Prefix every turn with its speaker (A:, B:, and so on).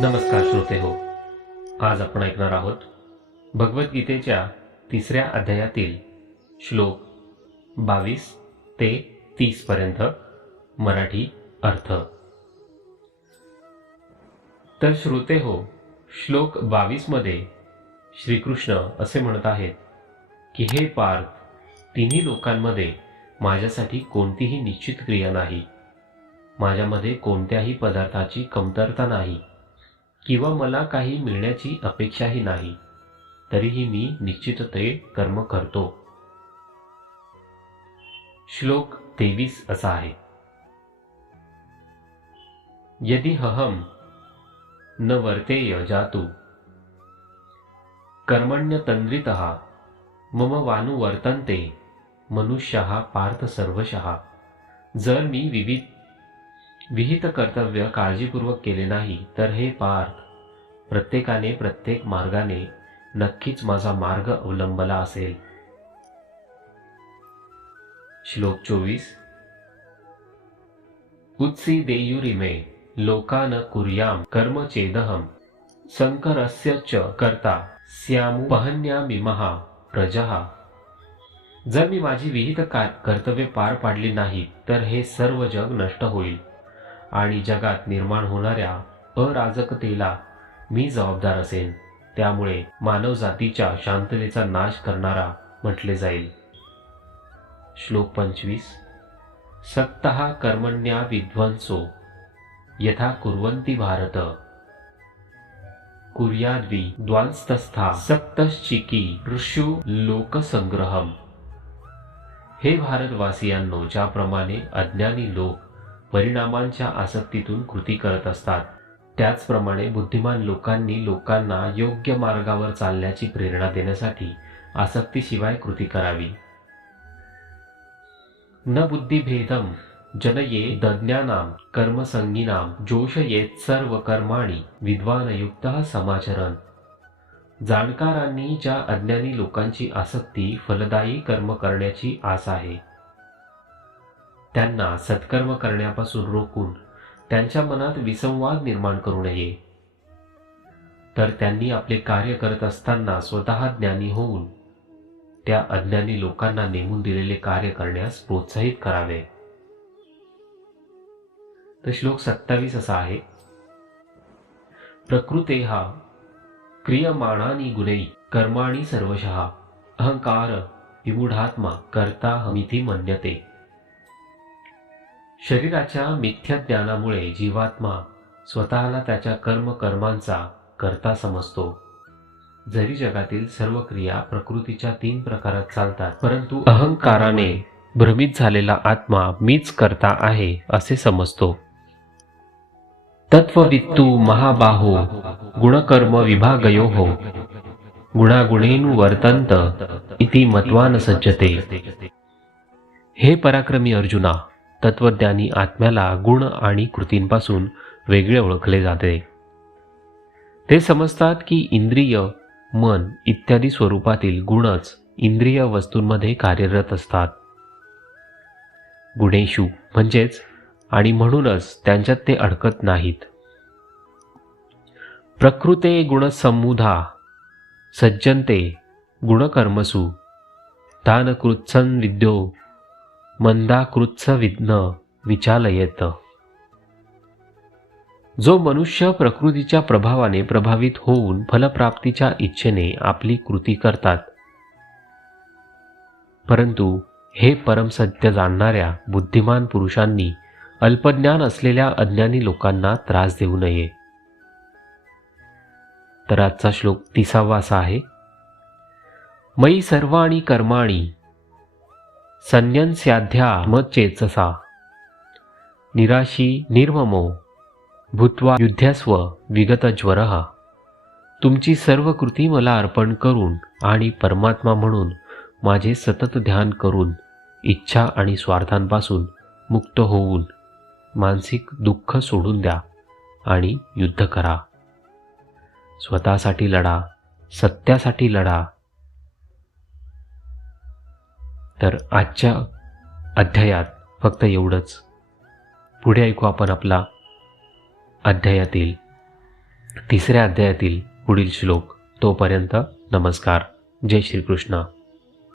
A: नमस्कार श्रोते हो. आज आपण ऐकणार आहोत भगवद्गीतेच्या तिसऱ्या अध्यायातील श्लोक बावीस ते तीस पर्यंत मराठी अर्थ. तर श्रोते हो श्लोक बावीसमध्ये श्रीकृष्ण असे म्हणत आहेत की हे पार्थ तिन्ही लोकांमध्ये माझ्यासाठी कोणतीही निश्चित क्रिया नाही. माझ्यामध्ये कोणत्याही पदार्थाची कमतरता नाही. किंवा मला काही मिळण्याची अपेक्षाही नाही तरीही मी निश्चितते कर्म करतो. श्लोक तेवीस असा आहे. यदि हहम न वर्तेय जातु कर्मण्यतंद्रित मम वानु वर्तन्ते मनुष्य पार्थ सर्वशः। जर मी विविध विहित कर्तव्य काळजीपूर्वक केले नाही तर हे पार्थ प्रत्येकाने प्रत्येक मार्गाने नक्कीच माझा मार्ग अवलंबला असेल. श्लोक चोवीस. उत्सी देयुरिमे लोकान कुर्याम कर्म चेदहम संकरस्य च करता स्यामुपहन्यामिमहा प्रजहा। जर मी माझी विहित का कर्तव्य पार पाडली नाही तर हे सर्व जग नष्ट होईल. आणि जगात निर्माण होणाऱ्या अराजकतेला मी जबाबदार असेन. त्यामुळे मानवजातीच्या शांततेचा नाश करणारा म्हटले जाईल. श्लोक पंचवीस. सक्त कर्मण्या विध्वंसो. यथा कुर्वन्ति भारत. कुर्याद्वी द्वांस्तस्था सक्तश्चिकी ऋषु लोकसंग्रहम. हे भारतवासियांनो ज्याप्रमाणे अज्ञानी लोक परिणामांच्या आसक्तीतून कृती करत असतात त्याचप्रमाणे बुद्धिमान लोकांनी लोकांना योग्य मार्गावर चालण्याची प्रेरणा देण्यासाठी आसक्तीशिवाय कृती करावी. न बुद्धिभेदम जनये दज्ञानाम कर्मसंगीनाम जोशयेत सर्व कर्माणी विद्वानयुक्त समाचरण जाणकारांनी ज्या अज्ञानी लोकांची आसक्ती फलदायी कर्म करण्याची आस आहे त्यांना सत्कर्म करण्यापासून रोखून त्यांच्या मनात विसंवाद निर्माण करू नये. तर त्यांनी आपले कार्य करत असताना स्वतः ज्ञानी होऊन त्या अज्ञानी लोकांना नेमून दिलेले कार्य करण्यास प्रोत्साहित करावे. तर श्लोक सत्तावीस असा आहे. प्रकृते हा क्रियमाणानी गुणै कर्माणी सर्वशः अहंकार विमूढात्मा करता हमिती मन्यते. शरीराच्या मिथ्या ज्ञानामुळे जीवात्मा स्वतःला त्याच्या कर्म कर्मांचा करता समजतो. जरी जगातील सर्व क्रिया प्रकृतीच्या तीन प्रकारात चालतात परंतु अहंकाराने भ्रमित झालेला आत्मा मीच करता आहे असे समजतो. तत्ववित्तू महाबाहो गुणकर्म विभागयो हो गुणागुणेनु वर्तंत इति मत्वान सज्जते. हे पराक्रमी अर्जुना तत्वज्ञानी आत्म्याला गुण आणि कृतींपासून वेगळे ओळखले जाते. ते समजतात की इंद्रिय मन इत्यादी स्वरूपातील गुणच इंद्रिय वस्तूंमध्ये कार्यरत असतात. गुणेशू म्हणजेच आणि म्हणूनच त्यांच्यात ते अडकत नाहीत. प्रकृते गुणसमुधा सज्जनते गुणकर्मसु दानकृत्सन विद्यो मंदाकृत्स विघ्न विचालयत. जो मनुष्य प्रकृतीच्या प्रभावाने प्रभावित होऊन फलप्राप्तीच्या इच्छेने आपली कृती करतात. परंतु हे परमसत्य जाणणाऱ्या बुद्धिमान पुरुषांनी अल्पज्ञान असलेल्या अज्ञानी लोकांना त्रास देऊ नये. तर आजचा श्लोक तिसावा असा आहे. मयी सर्वाणी कर्माणी संन्यस्याध्या मच्चेतसा। निराशी निर्ममो भूत्वा युद्धस्व विगतज्वर तुमची सर्व कृती मला अर्पण करून आणि परमात्मा म्हणून माझे सतत ध्यान करून इच्छा आणि स्वार्थांपासून मुक्त होऊन मानसिक दुःख सोडून द्या आणि युद्ध करा. स्वतःसाठी लढा सत्यासाठी लढा तर आजच्या अध्यायात फक्त एवढंच. पुढे ऐकू आपण आपला अध्यायातील तिसऱ्या अध्यायातील पुढील श्लोक. तोपर्यंत नमस्कार. जय श्रीकृष्ण.